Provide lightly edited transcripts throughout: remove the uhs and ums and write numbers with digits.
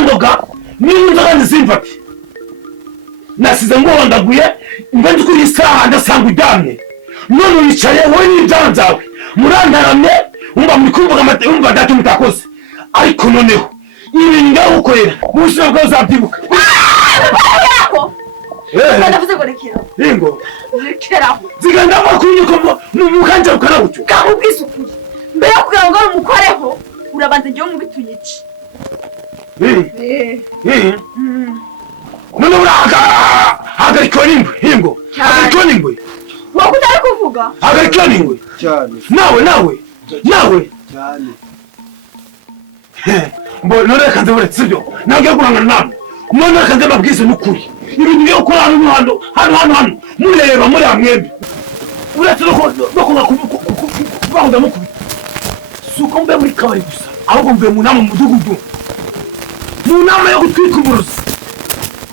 urandoga niba inzoga nizimfate nasize ngondaguje mbe ndi kuri isaha ndasanga uryamye none wicaye wowe n'ibyaha byawe murandaramye umva muri kumvuga amata umva data mutakoze ariko noneho ibintu ndagukorera mu buzima bwawe uzabyibuka ndavuze ngo rekeraho ingo rekeraho ziganda bakunyuko mu kanje ukarabucyo kakubwisa ukuri mbere yo kugira ngo umukoreho urabanza ngiye mu bitunyici none hagarikwa n'ingwe ingo hagarikwa n'ingwe wowe utari kuvuga hagarikwa n'ingwe cyane nawe cyane mbo none reka nze buretse ibyo ntabwo guhangana namwe none reka nze mabwize n'ukuri ibintu byo gukora hano mureba muri mwembi uretse no kuva kubahuza mukubita si uko mbe muri kabari gusa ahubwo mbe mu nama mu mudugudu mu nama yo gutwika uburozi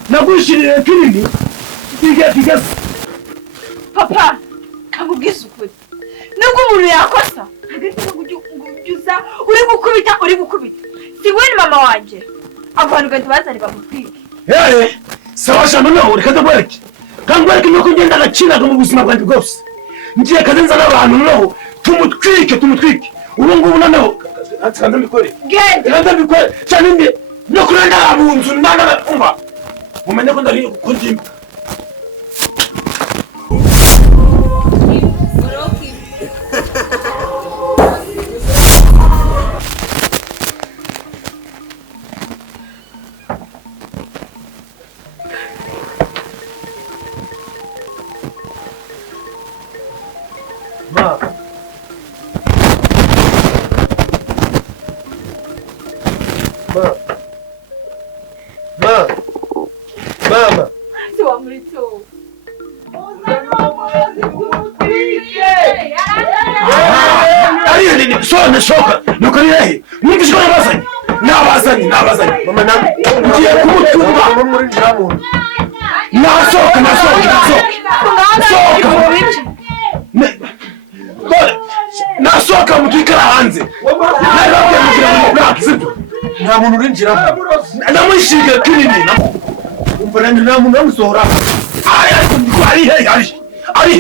nagurishiriye kinini igeze papa kakubwisa ukuri nubwo umuntu yakosa hagati no kujuza uri gukubita si we ni mama wanje abantu gandi bazari bamutwike sawa shano nawe reka ndagwereke kangwereke nuko ngenda agaciraga mu buzima bwanjye bwose ngiye kaze nzana abantu noneho tumutwike ubu ngubu noneho nsanze mbikore genda mbikore cyane ndi no kurenda mu nzu ndana umva mumenye ko ndari kundimba Mama. Tua murito. Ari nini sona shoka nukuri rehe mwumva shikora nabazanye mama ngiye kumutumba muri njiramuntu nasoka nasoka mutwikara hanze nababwiye mugira ngo mwaka sibyo nta muntu urinjiramo namwishiga kinini umva nta muntu amusohora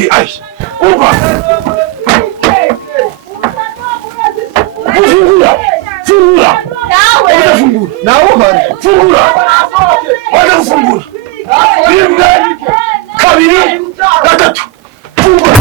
ari umva fungura nawe uhari wajya gufungura rimwe kabiri gatatu fungura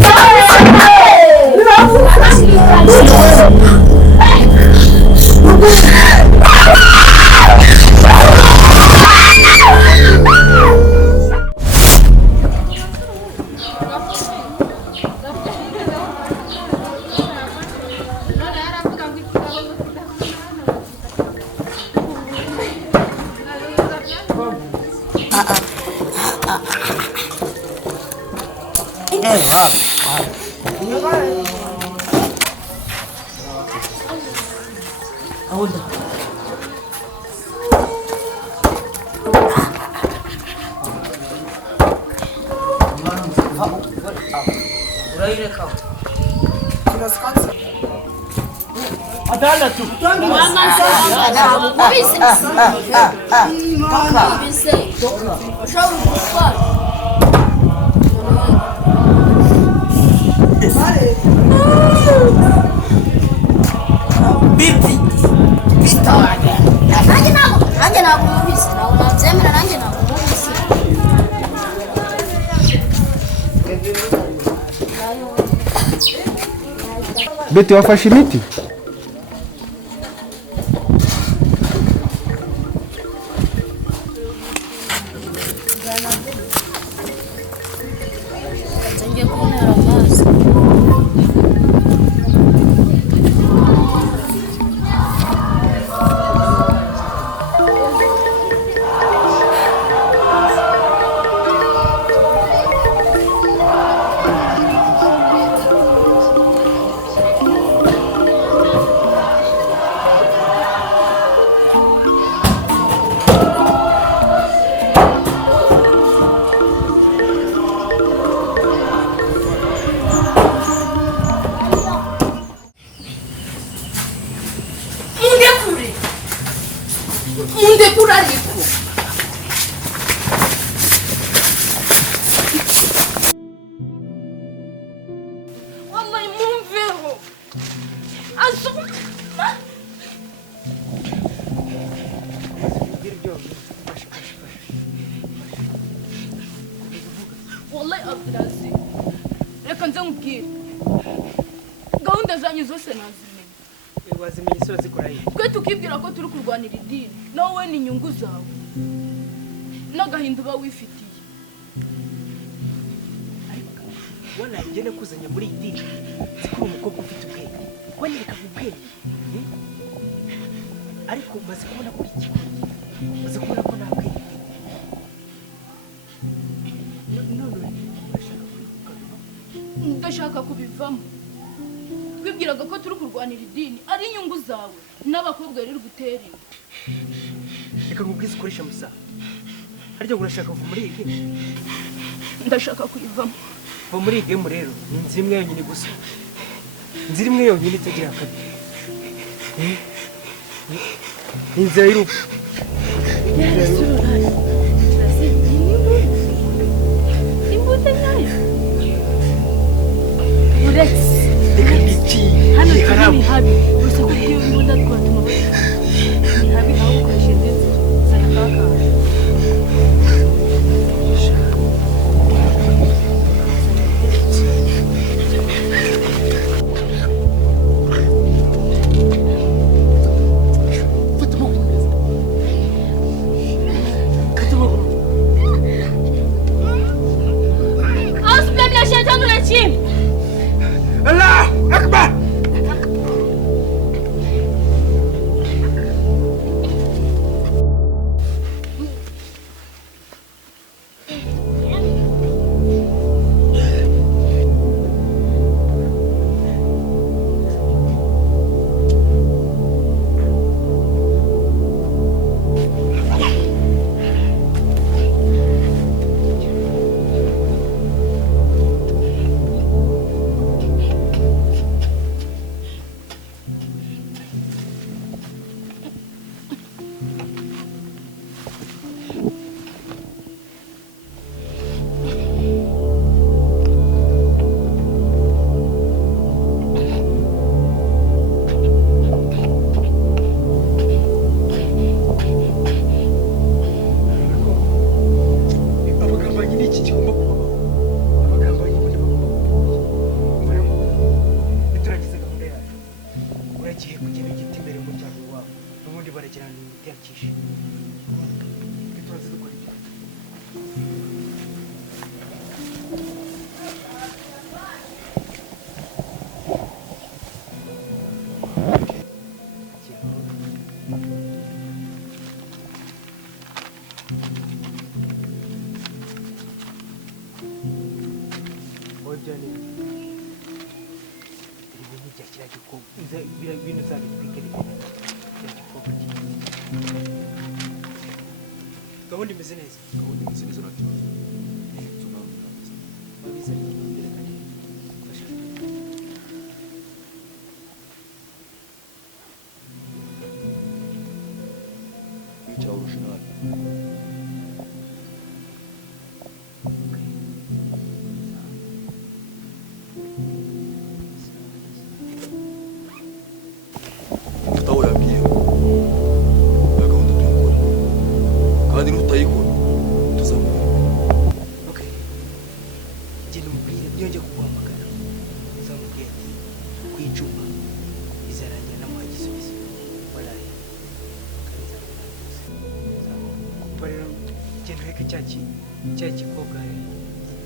Beti wafashe imiti wallahi abdirazi reka nze nkubwire gahunda zanyu zose nazimenye wazimenye isura zikora iyi twe tukibwira ko turi kurwanira idini nawe ni inyungu zawe n'agahinda uba wifitiye ariko ubona ngene kuzanya muri iyi dini zikora umukobwa ufite ubwenge wanyereka ubwenge ariko maze kubona kuri iki maze kubona ko nta bwenge ndashaka kubivamo twibwiraga ko turi kurwanira idini ari inyungu zawe n'abakobwa rero gutera inda reka nkubwize ukoresha musa harya urashaka kuva muri iyi game ndashaka kuyivamo kuva muri iyi game rero ni inzira imwe yonyine gusa inzira imwe yonyine itagira kabiri ni inzira y'urupfu imbuto nyayo uretse reka niki hano ni turi haramu ni habi gusa kuko iyo imbunda twatuma ni habi aho ukoresha ndetse zana kaka Allah Akbar gahunda imeze neza cya kikoga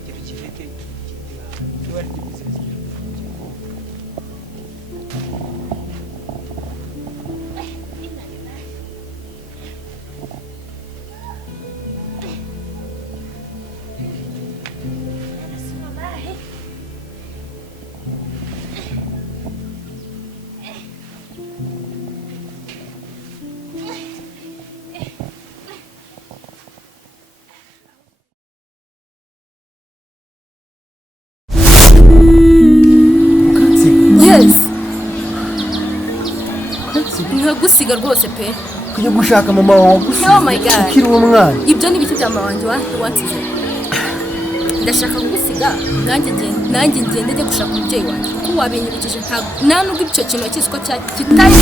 gero kireke kiba ari business nkagusiga rwose pe kujya gushaka mama wawe wagusiga ukiri umwana ibyo ni ibiki bya mama wanjye wansize ndashaka kugusiga nanjye ngende njye gushaka umubyeyi wanjye kuko wabinyibukije nta nubwo icyo kintu wakizi ko kitari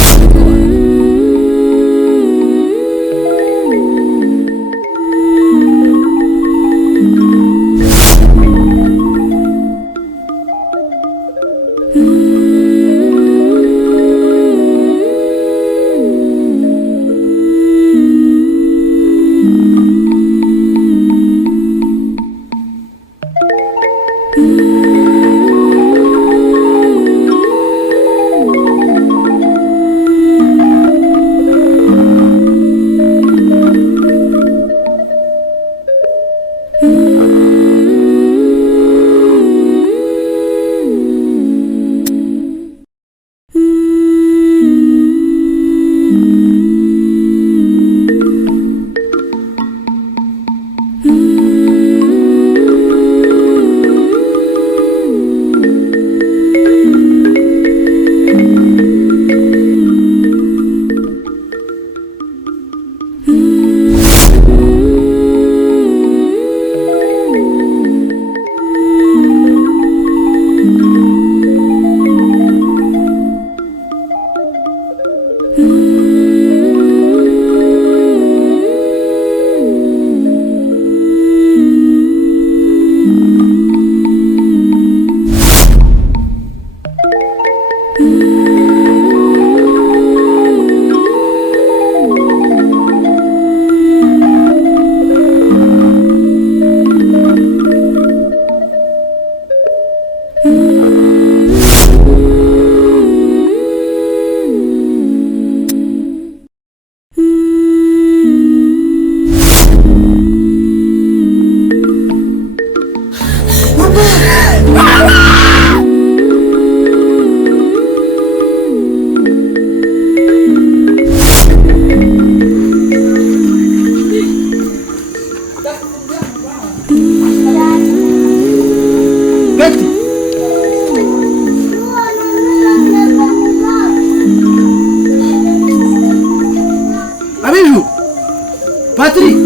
Patrick!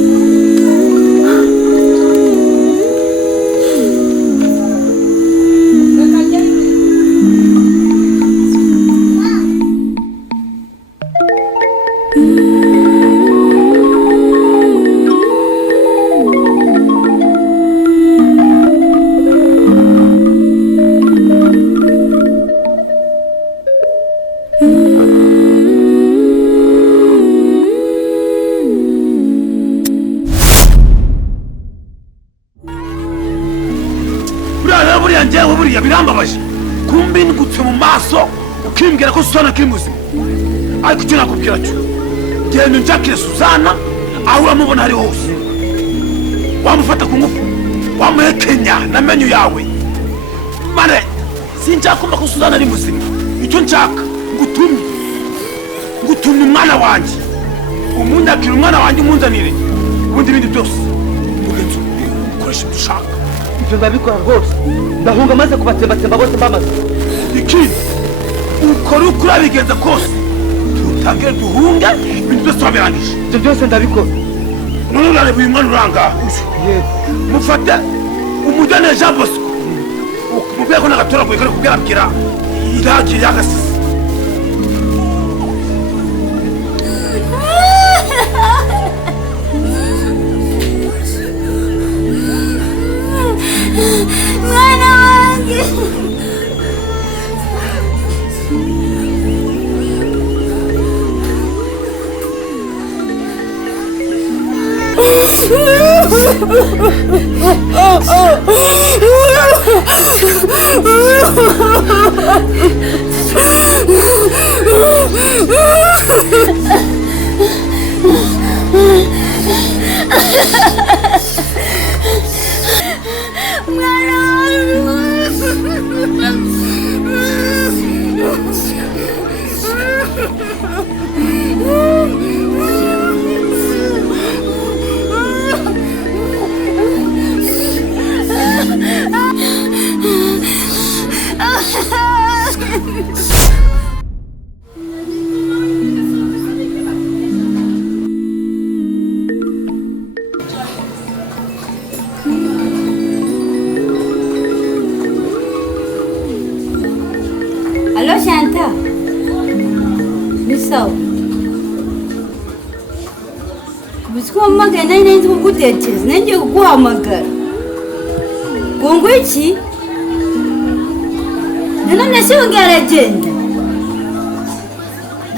njyewe buriya birambabaje kumbi ngutse mu maso ukimbwira ko Susana kiri muzima ariko icyo nakubwira cyo genda unjakire Susana aho uramubona hari hose wamufata ku ngufu wamuhekenya na menyu yawe mare sinjaka kumva ko Susana ari muzima icyo nshaka ngutumye umwana wanjye umunyakira umwana wanjye umunzanire ubundi ibindi byose mugenzi ukoresha ibyo ushaka ibyo ndabikora rwose ndahunga maze kubatsembatsemba bose bamaze ikindi ukora uko urabigenza kose tutangire duhunge ibintu byose wabirangije ibyo byose ndabikora none urareba uyu mwana urangaha mufate umujyane Jean Bosco umubwire ko n'agatoraguye kari kubwira iragiye y'agasizi mwana wanjye Allo Shanta, Misawa. Kubisiko magana nende kugutekereza nenge kuguhamagara. Ngo iki? None se ungaragenda.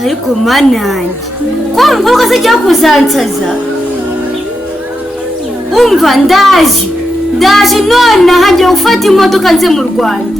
Ariko manange. Ko umukobwa se ajya kuzansaza. Umva ndaje. ndaje nonaha ngiye gufata imodoka nze mu Rwanda.